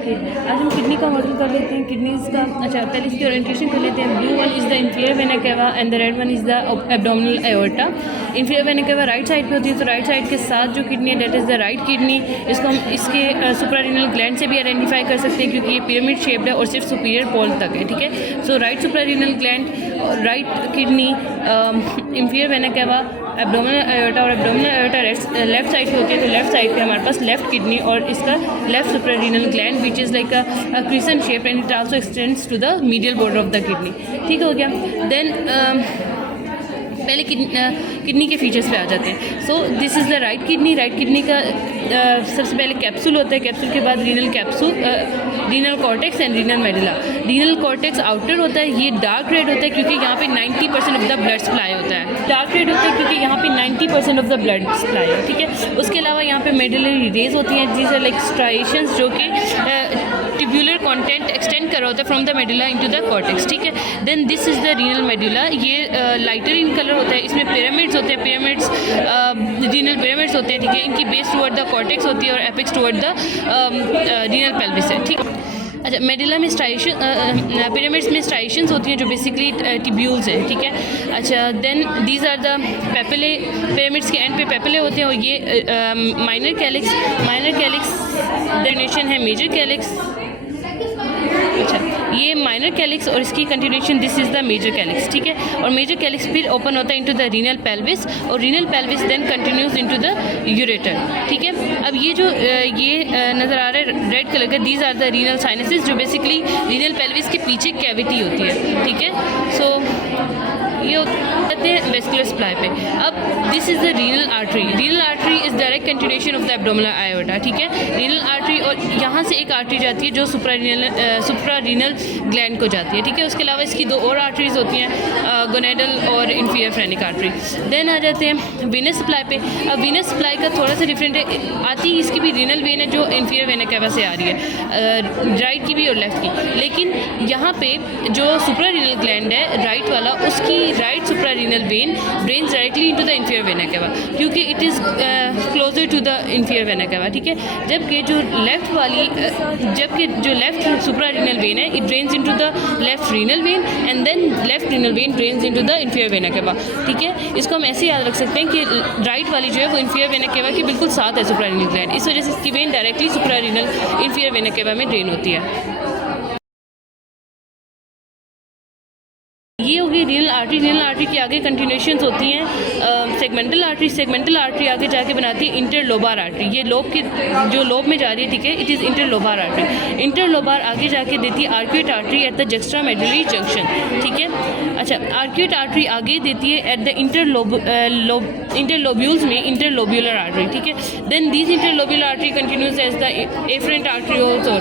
Okay, आज हम kidney का मॉडल कर लेते हैं। किडनीज का अच्छा पहले इसकी ओरिएंटेशन कर लेते हैं। Blue one is the inferior vena केवा and the red one is the abdominal aorta. Inferior vena केवा राइट साइड पे होती है, तो राइट साइड के साथ जो किडनी है that is the right kidney. इसको हम इसके सुप्रारीनल ग्लैंड से भी आइडेंटिफाई कर सकते हैं क्योंकि ये पिरामिड शेप्ड है और सिर्फ सुपीरियर पोल तक है, ठीक है। So right suprarenal gland, right kidney, inferior vena cava, abdominal aorta, और एब्डोमिनल एओर्टा लेफ्ट साइड पे होती है, तो लेफ्ट साइड पे हमारे पास लेफ्ट किडनी और इसका left suprarenal gland which is like a crescent shape and it also extends to the medial border of the kidney. ठीक हो गया। देन पहले किडनी के फीचर्स पे आ जाते हैं। So this is the right kidney. Right kidney का सबसे पहले कैप्सूल होता है, कैप्सूल के बाद renal capsule, renal cortex and renal medulla. Renal cortex outer होता है, ये डार्क रेड होता है क्योंकि यहाँ पे 90% ऑफ द ब्लड सप्लाई होता है। डार्क रेड होता है क्योंकि यहाँ पे 90% ऑफ द ब्लड सप्लाई है, ठीक है। उसके अलावा यहाँ पे मेडुलरी रेज होती हैं, जिस लाइक स्ट्राइशंस जो कि ट्यूब्यूलर कंटेंट एक्सटेंड कर रहा होता है from the medulla into the cortex, ठीक है। Then this is the renal medulla. ये लाइटर इन कलर होता है, इसमें पिरामिड्स होते हैं, पिरामिड्स रीनल पिरामिड्स होते हैं, ठीक है। इनकी बेस टुवर्ड द कॉर्टेक्स होती है और apex toward the renal pelvis है, ठीक है। अच्छा, मेडुला में स्ट्राइशन, पिरामिड्स में स्ट्राइशंस होती हैं जो बेसिकली ट्यूब्यूल्स हैं, ठीक है। अच्छा, then these are the papillae. Pyramids के एंड पे पेपिले होते हैं और ये माइनर कैलिक्स डेफिनेशन है मेजर कैलिक्स। अच्छा, ये माइनर कैलिक्स और इसकी continuation this is the major calyx, ठीक है। और मेजर कैलिक्स फिर ओपन होता है इनटू द रीनल पेल्विस और renal pelvis then continues into the ureter, ठीक है। अब ये जो नज़र आ रहा है रेड कलर का, these are the renal sinuses जो बेसिकली रीनल पेल्विस के पीछे कैविटी होती है, ठीक है। सो ये होते हैं वेस्कुलर सप्लाई पे। अब this is the renal artery. Renal artery is direct continuation of the abdominal iota, ठीक है। रीनल आर्टरी, और यहाँ से एक आर्टरी जाती है जो सुप्रारीनल ग्लैंड को जाती है, ठीक है। उसके अलावा इसकी दो और आर्टरीज होती हैं, गोनेडल और इंफीरियर फ्रेनिक आर्टरी। देन आ जाते हैं वीनस सप्लाई पे। अब वीनस सप्लाई का थोड़ा सा डिफरेंट है, आती इसकी भी रीनल वेन है जो इंफीरियर वेना केवा से आ रही है, राइट की भी और लेफ्ट की। लेकिन यहाँ पे जो सुप्रारीनल ग्लैंड है राइट वाला, उसकी right suprarenal vein drains directly into the inferior vena cava क्योंकि it is closer to the inferior vena cava, ठीक है। जबकि जो लेफ्ट सुप्रारीनल वेन है, it drains into the left renal vein and then left renal vein drains into the inferior vena cava, ठीक है। इसको हम ऐसे याद रख सकते हैं कि राइट वाली जो है वो इंफीरियर वेना केवा के बिल्कुल साथ है सुप्रारीनल ग्लैंड, इस वजह से इसकी when directly suprarenal inferior vena केवा में ड्रेन होती है। ये होगी रीनल आर्टरी। रीनल आर्टरी की आगे कंटिन्यूएशंस होती हैं सेगमेंटल आर्टरी। सेगमेंटल आर्टरी आगे जाके बनाती है इंटरलोबार आर्टरी। ये लोब की जो लोब में जा रही है, ठीक है, it is interlobar artery. Interlobar आगे जाके देती है arcuate artery at the juxta medullary junction, ठीक है। अच्छा, आर्क्यूट आर्टरी आगे देती है एट द इंटरलोब्यूल्स में इंटरलोब्यूलर आर्टरी, ठीक है। Then this interlobular artery continues as the efferent arterioles और